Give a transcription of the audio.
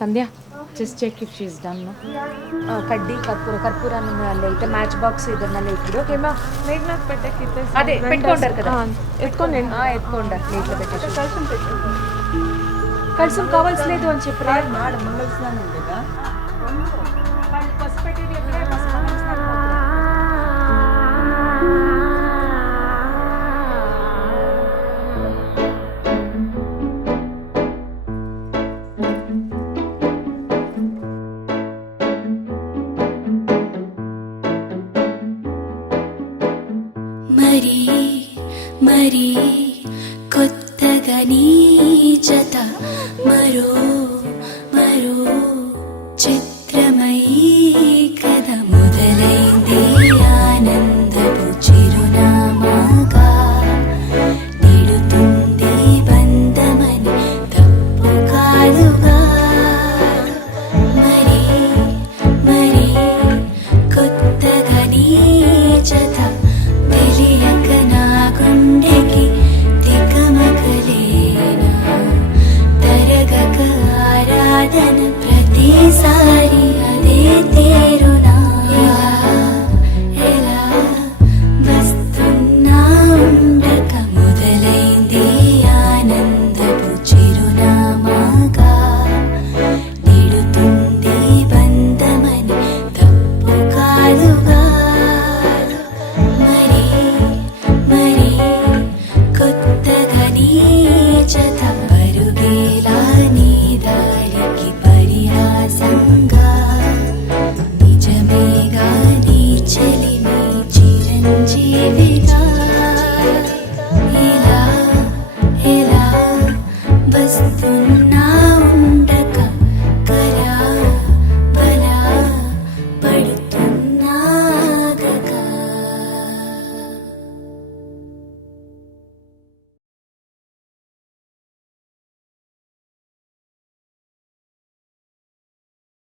Sandhya just check if she's done no ಕಡ್ಡಿ ಕರ್ಪೂರನ ಅಲ್ಲೈತೆ match box ಇದನ್ನೆಲ್ಲ ಇಟ್ಬಿಡು ಓಕೆಮಾ ಮೇಘನಾಥ್ పెట్టకితే అదే పెట్టుకుంటారు కదా ఎత్తుకోండి ఎత్తుకోండి నీటిలో పెట్టేసి కల్సం కావాల్సలేదు అని చెప్పరా మాడ మంగళస్నానం ఉండేదా వాళ్ళు పసుపు పెట్టేది ఎక్కడే పసుపు మంగళస్నానం మరి కొత్తగా నీ జత మరో చిత్రమై కథ మొదలైంది ఆనందపు చిరునామాగా నిడుతుంది బంధమని తప్పు కాదుగా మరి కొత్తగా నీ జత తెలియక నా గుండెకి తికమకలేనా తరగక ఆరాధన ప్రతిసా